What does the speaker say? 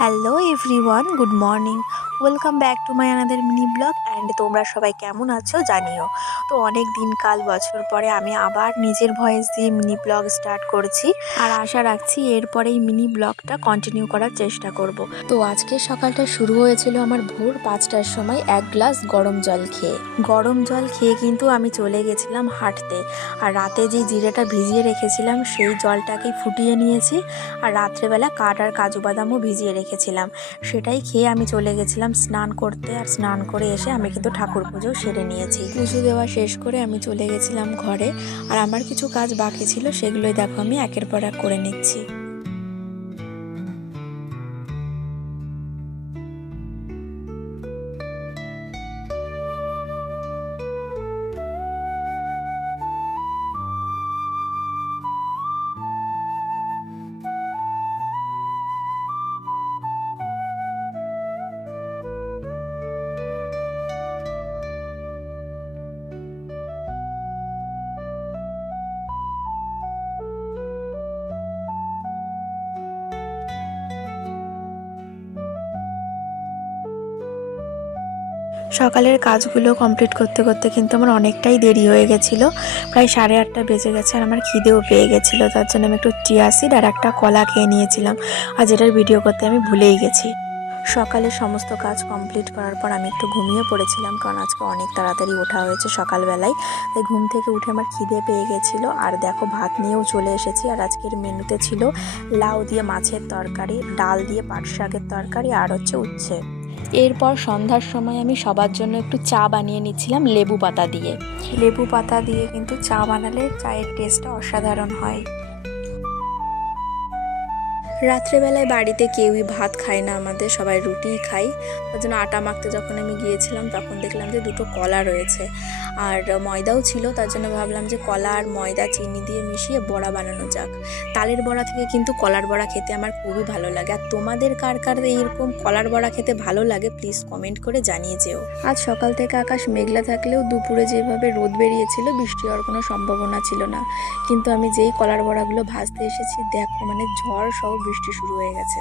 Hello everyone, good morning. Welcome back to my another mini blog. And তোমরা সবাই কেমন আছো জানিও। তো অনেক দিনকাল বছর পরে আমি আবার নিজের ভয়েস দিয়ে মিনি ব্লগ স্টার্ট করছি, আর আশা রাখছি এরপরে এই মিনি ব্লগটা কন্টিনিউ করার চেষ্টা করব। তো আজকে সকালটা শুরু হয়েছিল আমার ভোর 5টার সময় এক গ্লাস গরম জল খেয়ে কিন্তু আমি চলে গেছিলাম হাঁটতে। আর রাতে যে জিরেটা ভিজিয়ে রেখেছিলাম সেই জলটাকেই ফুটিয়ে নিয়েছি, আর রাত্রেবেলা কাঠ আর কাজু বাদামও ভিজিয়ে রেখেছিলাম। সেটাই খেয়ে আমি চলে গেছিলাম স্নান করতে। আর স্নান করে এসে আমি কিন্তু ঠাকুর পুজো সেরে নিয়েছি। পুজো দেওয়া শেষ করে আমি চলে গেছিলাম ঘরে, আর আমার কিছু কাজ বাকি ছিল সেগুলোই দেখো আমি একের পর এক করে নিচ্ছি। সকালের কাজগুলো কমপ্লিট করতে করতে কিন্তু আমার অনেকটাই দেরি হয়ে গেছিলো, প্রায় 8:30 বেজে গেছে। আর আমার খিদেও পেয়ে গেছিলো, তার জন্য আমি একটু চিয়া সিড আর একটা কলা খেয়ে নিয়েছিলাম, আর যেটার ভিডিও করতে আমি ভুলেই গেছি। সকালে সমস্ত কাজ কমপ্লিট করার পর আমি একটু ঘুমিয়ে পড়েছিলাম, কারণ আজকে অনেক তাড়াতাড়ি ওঠা হয়েছে সকালবেলায়। তাই ঘুম থেকে উঠে আমার খিদে পেয়ে গেছিলো। আর দেখো ভাত নিয়েও চলে এসেছি। আর আজকের মেনুতে ছিল লাউ দিয়ে মাছের তরকারি, ডাল দিয়ে পাট শাকের তরকারি, আর হচ্ছে উচ্ছে। এরপর সন্ধ্যার সময় আমি সবার জন্য একটু চা বানিয়ে নিচ্ছিলাম লেবু পাতা দিয়ে কিন্তু চা বানালে চায়ের টেস্টটা অসাধারণ হয়। রাত্রেবেলায় বাড়িতে কেউই ভাত খায় না, আমাদের সবাই রুটিই খাই। তার জন্য আটা মাখতে যখন আমি গিয়েছিলাম তখন দেখলাম যে 2টো কলা রয়েছে, আর ময়দাও ছিল। তার জন্য ভাবলাম যে কলা আর ময়দা চিনি দিয়ে মিশিয়ে বড়া বানানো যাক। তালের বড়া থেকে কিন্তু কলার বড়া খেতে আমার খুবই ভালো লাগে। আর তোমাদের কার কার এইরকম কলার বড়া খেতে ভালো লাগে প্লিজ কমেন্ট করে জানিয়ে যেও। আজ সকাল থেকে আকাশ মেঘলা থাকলেও দুপুরে যেভাবে রোদ বেরিয়েছিল বৃষ্টি হওয়ার কোনো সম্ভাবনা ছিল না। কিন্তু আমি যেই কলার বড়াগুলো ভাজতে এসেছি দেখো, মানে ঝড় সহ বৃষ্টি শুরু হয়ে গেছে।